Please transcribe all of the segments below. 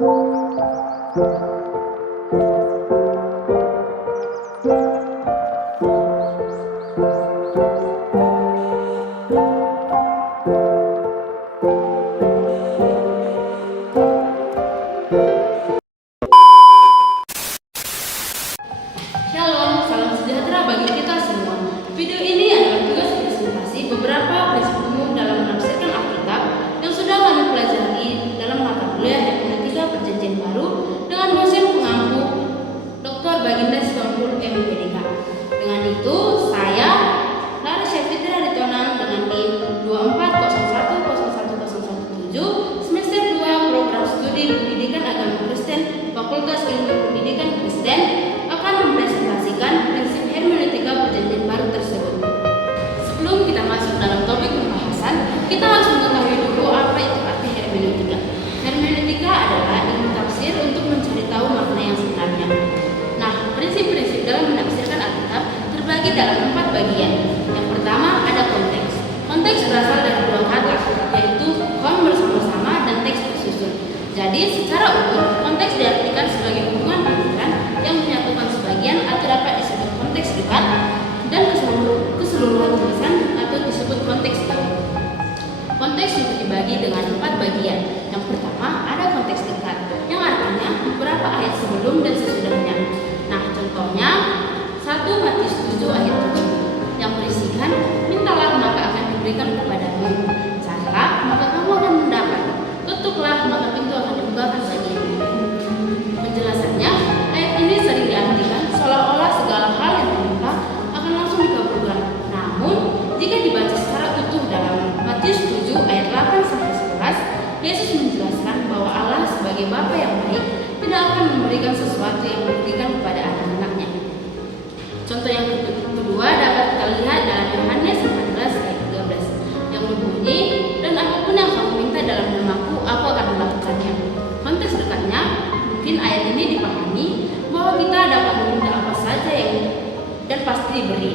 Shalom, salam sejahtera bagi kita semua. Video ini adalah tugas presentasi beberapa prinsip umum dalam menafsirkan Alkitab yang sudah kami pelajari dalam mata kuliah hermeneutika Perjanjian Baru dengan dosen pengampu Dr. Baginda Sitompul MPDK. Dengan itu, saya Lara Syafitra Ritonang dengan NIM 24010117 semester 2 program studi Pendidikan Agama Kristen Fakultas Ilmu Pendidikan Kristen akan mempresentasikan prinsip hermeneutika Perjanjian Baru tersebut. Sebelum kita masuk dalam topik pembahasan, kita harus mengetahui dulu apa itu arti hermeneutika. Hermeneutika adalah ilmu tafsir untuk mencari tahu makna yang sebenarnya. Nah, prinsip-prinsip dalam menafsirkan Alkitab terbagi dalam 4 bagian. Yang pertama ada konteks. Konteks berasal dari dua kata, yaitu kon bersama-sama dan teks tersusun. Jadi, secara umum, konteks diartikan sebagai hubungan pikiran yang menyatukan sebagian atau dapat disebut konteks dekat dan keseluruhan tulisan atau disebut konteks jauh. Konteks juga dibagi dengan 4 bagian. Yang pertama ada konteks dekat, yang artinya beberapa ayat sebelum dan sesudahnya. Nah, contohnya 1 Matius 7 ayat 7 yang berisikan, mintalah maka akan diberikan kepadamu, carilah maka kamu akan mendapat, ketuklah maka pintu akan dibukakan bagimu. Penjelasannya, ayat ini sering diartikan seolah-olah segala hal yang diminta akan langsung dikabulkan. Namun, jika dibaca secara utuh dalam Matius 7 ayat 8-11, Yesus menjelaskan bahwa Allah sebagai Bapa yang baik tidak akan memberikan sesuatu yang diberikan kepada anak-anaknya. Contoh yang kedua dapat kita lihat dalam Yohanes 14 ayat 13 yang berbunyi, dan apapun yang kamu minta dalam namaku, aku akan melakukannya. Konteks dekatnya, mungkin ayat ini dipahami bahwa kita dapat meminta apa saja yang dan pasti diberi.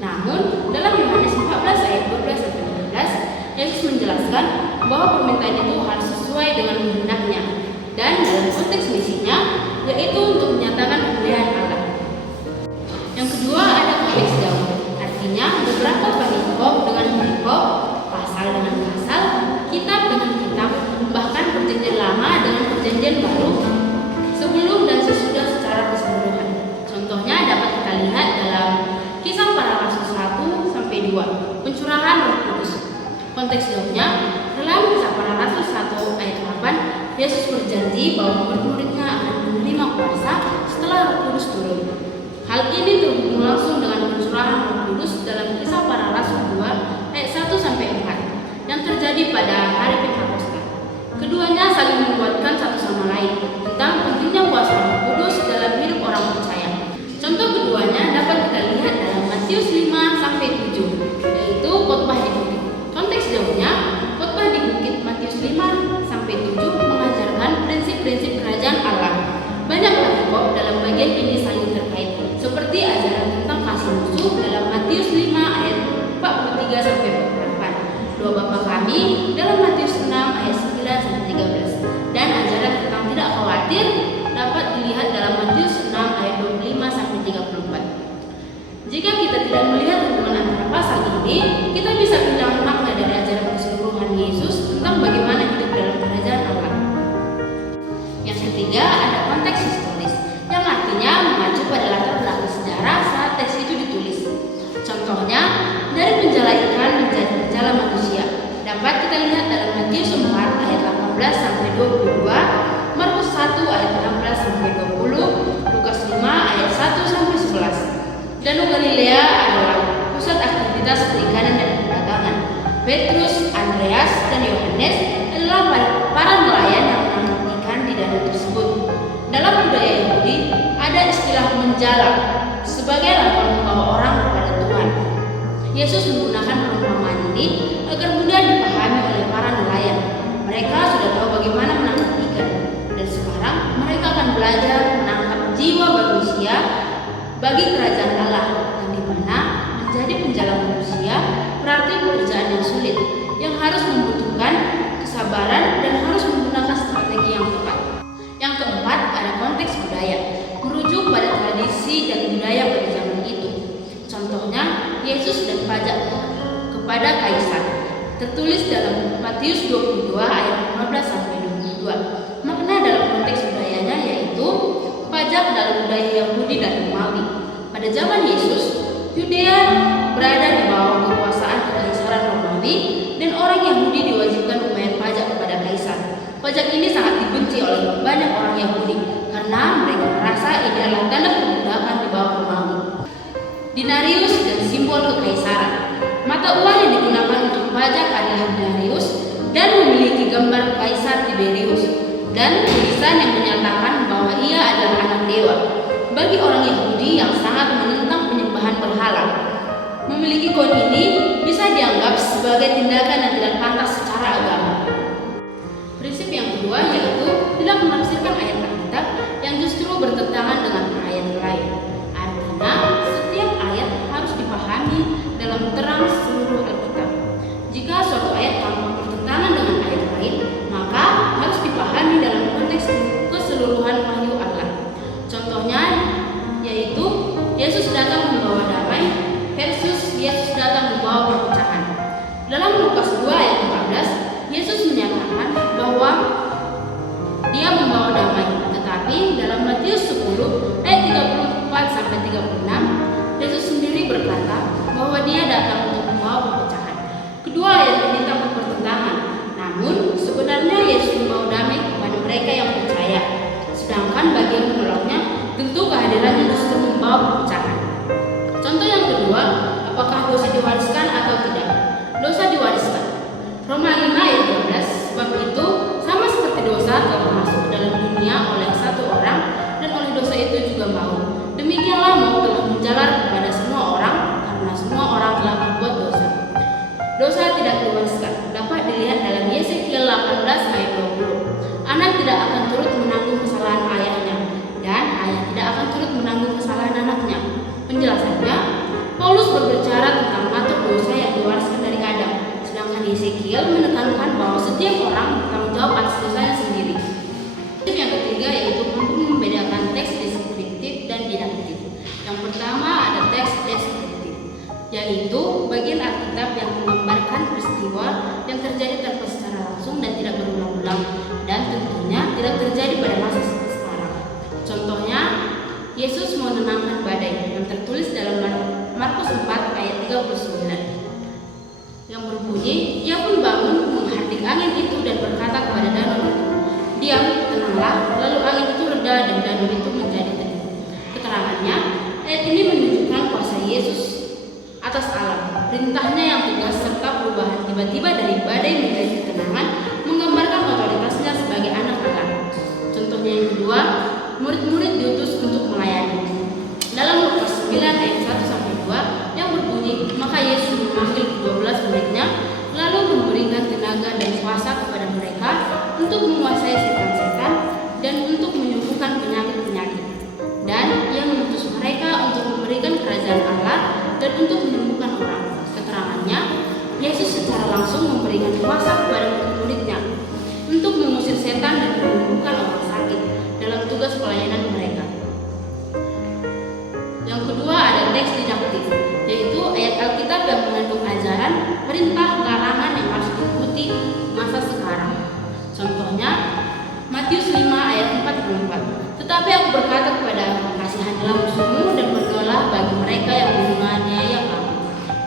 Namun, dalam Yohanes 14 ayat 12-13, Yesus menjelaskan bahwa permintaan itu harus sesuai dengan kehendaknya dan dalam konteks misinya, yaitu untuk menyatakan kemuliaan Allah. Yang kedua ada konteks jauh, artinya beberapa perikop dengan perikop, pasal dengan pasal, kitab dengan kitab, bahkan perjanjian lama dengan perjanjian baru, sebelum dan sesudah secara keseluruhan. Contohnya dapat kita lihat dalam Kisah Para Rasul 1-2, pencurahan Roh Kudus. Konteks jauhnya dalam Kisah Para Rasul 1 ayat 8, Yesus berjanji bahwa murid-muridnya akan menerima kuasa setelah Roh Kudus turun. Hal ini terhubung langsung dengan pencurahan Roh Kudus dalam Kisah Para Rasul 2 ayat 1-4 yang terjadi pada hari Pentakosta. Keduanya saling menguatkan satu sama lain tentang pentingnya kuasa Roh Kudus dalam hidup orang percaya. Contoh keduanya dapat kita lihat dalam Matius 5-7, yaitu khotbah di bukit. Konteks jauhnya, khotbah di bukit Matius 5-7 mengajarkan prinsip-prinsip kerajaan Allah. Banyak perikop dalam bagian ini saling terkait, seperti ajaran tentang kasih musuh dalam Matius 5 ayat 43-44, doa Bapa kami dalam Matius 6 ayat 9-13, dan ajaran tentang tidak khawatir dapat dilihat dalam Matius 6 ayat 25-34. Jika kita tidak melihat hubungan antara pasal ini, kita bisa bilang makna dari ajaran keseluruhan Yesus tentang bagaimana hidup dalam kerajaan Allah. Yang ketiga ada konteks historis, yang artinya mengacu pada latar belakang sejarah saat teks itu ditulis. Contohnya, dari penjala ikan menjadi penjala manusia dapat kita lihat dalam Matius 4 ayat 18-22, Markus 1 ayat 16-20, Lukas 5 ayat 1-11. Danau Galilea adalah pusat aktivitas perikanan dan perdagangan. Petrus, Andreas, dan Yohanes adalah para nelayan yang menangkap ikan di danau tersebut. Dalam budaya Yahudi, ada istilah menjala sebagai lambang membawa orang kepada Tuhan. Yesus menggunakan perumpamaan ini agar mudah dipahami oleh para nelayan. Mereka sudah tahu bagaimana menangkap ikan, dan sekarang mereka akan belajar menangkap jiwa manusia bagi kerajaan Allah, yang dimana menjadi penjala manusia berarti pekerjaan yang sulit, yang harus membutuhkan kesabaran dan harus menggunakan strategi yang tepat. Matius 22 ayat 15 sampai 22. Makna dalam konteks budayanya yaitu pajak dalam budaya Yahudi dan Romawi. Pada zaman Yesus, Yudea berada di bawah kekuasaan kekaisaran Romawi dan orang Yahudi diwajibkan membayar pajak kepada kaisar. Pajak ini sangat dibenci oleh banyak orang Yahudi karena mereka merasa ini adalah tanda perbudakan di bawah Romawi. Denarius dan simbol kekaisaran. Mata uang yang digunakan untuk pajak adalah denarius dan memiliki gambar Kaisar Tiberius dan tulisan yang menyatakan bahwa ia adalah anak dewa. Bagi orang Yahudi yang sangat menentang penyembahan berhala, memiliki koin ini bisa dianggap sebagai tindakan yang tidak pantas secara agama. Prinsip yang kedua yaitu tidak menafsirkan ayat Alkitab yang justru bertentangan dengan ayat lain. Artinya, setiap ayat harus dipahami dalam terang seluruh Alkitab. Jika suatu ayat tampak bertentangan dengan ayat lain, maka harus dipahami dalam konteks keseluruhan wahyu Allah. Contohnya yaitu Yesus datang membawa damai versus Yesus datang membawa perpecahan. Dalam Lukas 2 ayat 14, Yesus menyatakan bahwa dia membawa damai, tetapi dalam Matius 10 ayat 34 sampai 36, Yesus sendiri berkata bahwa dia datang untuk membawa perpecahan. Kedua ayat ini tampak bertentangan, namun sebenarnya Yesus membawa damai kepada mereka yang percaya, sedangkan bagi yang menolaknya tentu kehadirannya justru membawa perpecahan. Contoh yang kedua, apakah dosa diwariskan atau tidak? Dosa diwariskan. Roma 5 ayat 12, sebab itu sama seperti dosa telah masuk ke dalam dunia oleh satu orang dan oleh dosa itu juga maut. Demikianlah maut telah menjalar kepada semua orang karena semua orang telah berbuat dosa. Dosa tidak diwariskan dapat dilihat dalam Yesekiel 18 ayat 20. Anak tidak akan turut menanggung kesalahan ayahnya dan ayah tidak akan turut menanggung kesalahan anaknya. Penjelasannya, Paulus berbicara tentang matuk dosa yang diwariskan dari Adam, sedangkan Yesekiel menekankan bahwa setiap orang bertanggung jawab atas dosanya sendiri. Yang ketiga yaitu mampu membedakan teks deskriptif dan didaktif. Yang pertama ada teks deskriptif, yaitu bagian Alkitab yang menggambarkan peristiwa yang terjadi tanpa secara langsung dan tidak berulang-ulang, dan tentunya tidak terjadi pada masa sekarang. Contohnya, Yesus menenangkan badai yang tertulis dalam Markus 4 ayat 39 yang berbunyi, ia pun bangun menghardik angin itu dan berkata kepada danau itu, diam, tenanglah, lalu angin itu reda dan danau itu menjadi teduh. Keterangannya, ayat ini menunjukkan kuasa Yesus atas alam. Perintahnya yang tegas serta perubahan tiba-tiba dari badai menjadi ketenangan menggambarkan otoritasnya sebagai anak Allah. Contohnya yang kedua, murid-murid diutus untuk melayani. Dalam Lukas 9 ayat 1-2 yang berbunyi, maka Yesus memanggil 12 muridnya lalu memberikan tenaga dan kuasa kepada mereka untuk menguasai setan-setan dan untuk menyembuhkan penyakit-penyakit. Dan ia mengutus mereka untuk memberikan kerajaan Allah dan untuk menyembuhkan orang. Keterangannya, Yesus secara langsung memberikan kuasa kepada murid-muridnya untuk mengusir setan dan menyembuhkan orang sakit dalam tugas pelayanan mereka. Yang kedua ada teks didaktif, yaitu ayat Alkitab yang mengandung ajaran, perintah, larangan yang harus diikuti masa sekarang. Contohnya, Matius 5 ayat 44. Tetapi aku berkata kepadamu, kasihanlah musuhmu dan berdoalah bagi mereka yang menganiaya kamu.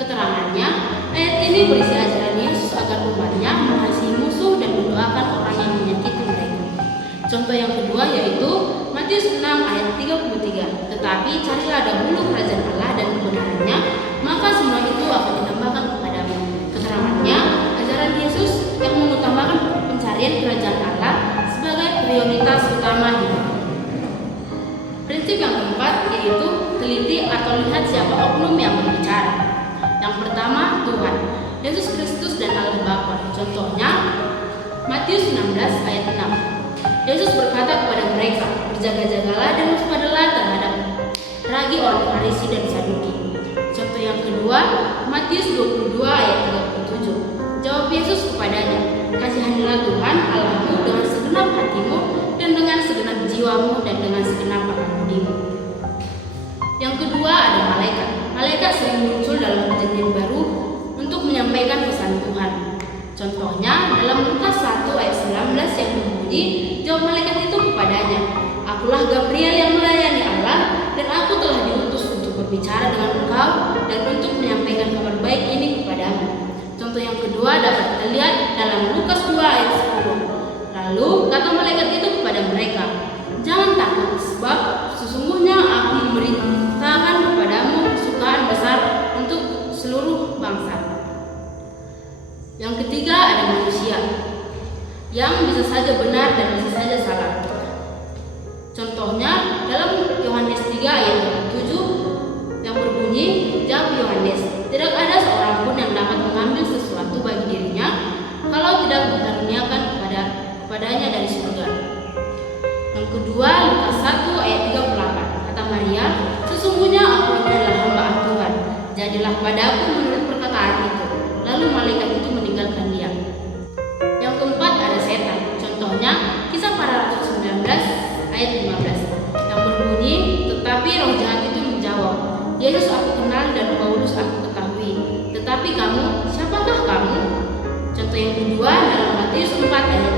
Keterangannya, ayat ini berisi ajaran Yesus agar umatnya mengasihi musuh dan mendoakan orang yang menyakiti mereka. Contoh yang kedua yaitu Matius 6 ayat 33. Tetapi carilah dahulu kerajaan Allah dan kebenarannya, maka semua itu akan ditambahkan kepadamu. Keterangannya, ajaran Yesus yang mengutamakan pencarian kerajaan Allah sebagai prioritas utama hidup. Prinsip yang keempat yaitu teliti atau lihat siapa oknum yang berbicara. Yang pertama, Tuhan, Yesus Kristus dan Allah Bapa. Contohnya, Matius 16 ayat 6. Yesus berkata kepada mereka, berjaga-jagalah dan waspadalah terhadap ragi orang Farisi dan Saduki. Contoh yang kedua, Matius 22 ayat 37. Jawab Yesus kepadanya, kasihanlah Tuhan Allahmu dengan segenap hatimu dan dengan segenap jiwamu dan dengan segenap akal budimu. Yang kedua ada malaikat. Malaikat sering muncul dalam perjanjian baru untuk menyampaikan pesan Tuhan. Contohnya dalam Lukas 1 ayat 19 yang berbunyi, jawab malaikat itu kepadanya, "Akulah Gabriel yang melayani Allah, dan aku telah diutus untuk berbicara dengan engkau dan untuk menyampaikan kabar baik ini kepadamu." Contoh yang kedua dapat kita lihat dalam Lukas 2 ayat 10. Lalu kata malaikat itu kepada mereka, "Jangan takut, sebab sesungguhnya aku memberitakan kepadamu kesukaan besar untuk seluruh bangsa." Yang ketiga ada manusia yang bisa saja benar dan bisa saja salah. Contohnya dalam Yohanes 3 ayat 7 yang berbunyi, "Jawab Yohanes, tidak ada seorang pun yang dapat mengambil sesuatu bagi dirinya kalau tidak dikaruniakan kepadanya dari surga." Yang kedua Lukas 1 ayat 38, kata Maria, "Sesungguhnya aku ini adalah hamba Tuhan, jadilah padaku menurut perkataan itu." Lalu malaikat itu meninggalkan dia. Yang keempat ada setan. Contohnya Kisah Para Rasul 19 ayat 15 yang berbunyi, "Tetapi roh jahat itu menjawab, Yesus aku kenal dan Paulus aku ketahui, tetapi kamu, siapakah kamu?" Contoh yang kedua dalam Matius 4 ayat